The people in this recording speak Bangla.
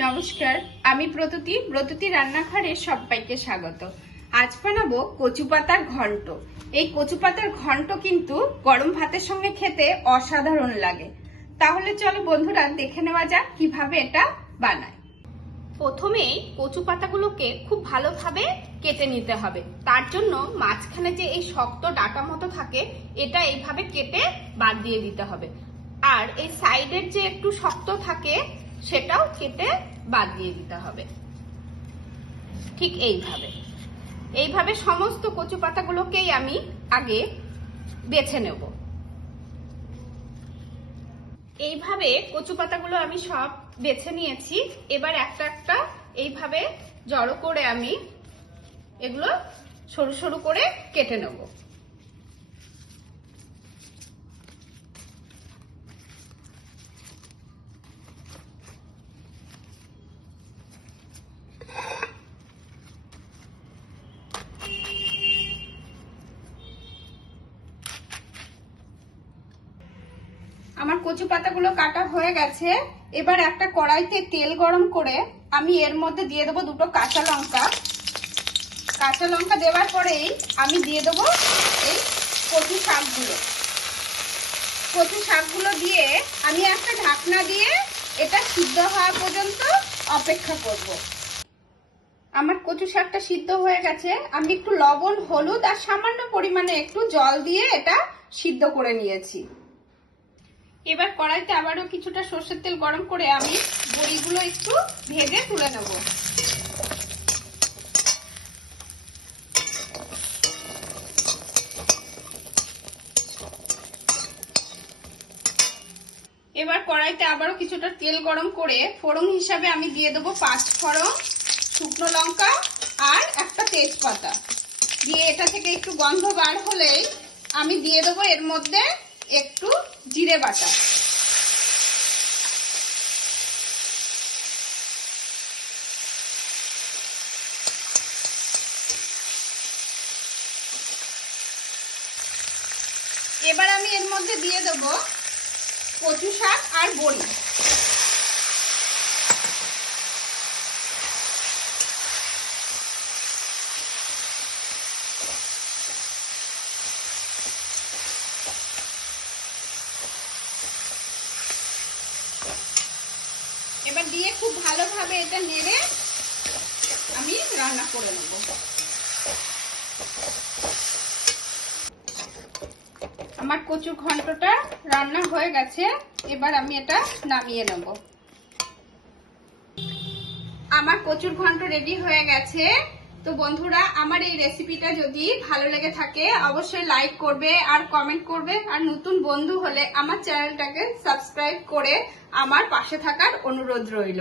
নমস্কার, আমি ব্রততী রান্নাঘরে সবাইকে স্বাগত। আজ বানাবো কচু পাতার ঘন্ট। এই কচু পাতার ঘন্ট কিন্তু গরম ভাতের সঙ্গে খেতে অসাধারণ লাগে। তাহলে চলো বন্ধুরা দেখে নেওয়া যাক কিভাবে এটা বানায়। প্রথমেই কচু পাতাগুলোকে খুব ভালোভাবে কেটে নিতে হবে। তার জন্য মাঝখানে যে এই শক্ত ডাটা মতো থাকে এটা এইভাবে কেটে বাদ দিয়ে দিতে হবে। আর এই সাইডের যে একটু শক্ত থাকে সেটাও কেটে বাদ দিয়ে দিতে হবে। ঠিক এইভাবে সমস্ত কচু পাতাগুলোকেই আমি আগে বেছে নেব। এইভাবে কচু পাতাগুলো আমি সব বেছে নিয়েছি। এবার একটা একটা এইভাবে জড়ো করে আমি এগুলো সরু সরু করে কেটে নেব। আমার কচু পাতাগুলো কাটা হয়ে গেছে। এবার একটা কড়াইতে তেল গরম করে আমি এর মধ্যে দিয়ে দেবো দুটো কাঁচা লঙ্কা। কাঁচা লঙ্কা দেওয়ার পরেই আমি দিয়ে দেবো এই কচু শাকগুলো দিয়ে আমি একটা ঢাকনা দিয়ে এটা সিদ্ধ হওয়া পর্যন্ত অপেক্ষা করব। আমার কচু শাকটা সিদ্ধ হয়ে গেছে। আমি একটু লবণ, হলুদ আর সামান্য পরিমাণে একটু জল দিয়ে এটা সিদ্ধ করে নিয়েছি। এবার কড়াইতে আবারও কিছুটা সরষের তেল গরম করে আমি বড়িগুলো একটু ভেজে তুলে নেব। এবার কড়াইতে আবারও কিছুটা তেল গরম করে ফোড়ন হিসাবে আমি দিয়ে দেবো 5 ফোড়ন, শুকনো লঙ্কা আর একটা তেজপাতা দিয়ে এটা থেকে একটু গন্ধ বার হলেই আমি দিয়ে দেবো এর মধ্যে একটু জিরে বাটা। এবার আমি এর মধ্যে দিয়ে দেবো কচু শাক আর বড়ি। এবার দিয়ে খুব ভালোভাবে এটা নেড়ে আমি রান্না করে নেব। আমার কচুর ঘন্টটা রান্না হয়ে গেছে। এবার আমি এটা নামিয়ে নেব। আমার কচুর ঘন্ট রেডি হয়ে গেছে। তো বন্ধুরা, আমার এই রেসিপিটা যদি ভালো লেগে থাকে অবশ্যই লাইক করবে আর কমেন্ট করবে। আর নতুন বন্ধু হলে আমার চ্যানেলটাকে সাবস্ক্রাইব করে আমার পাশে থাকার অনুরোধ রইল।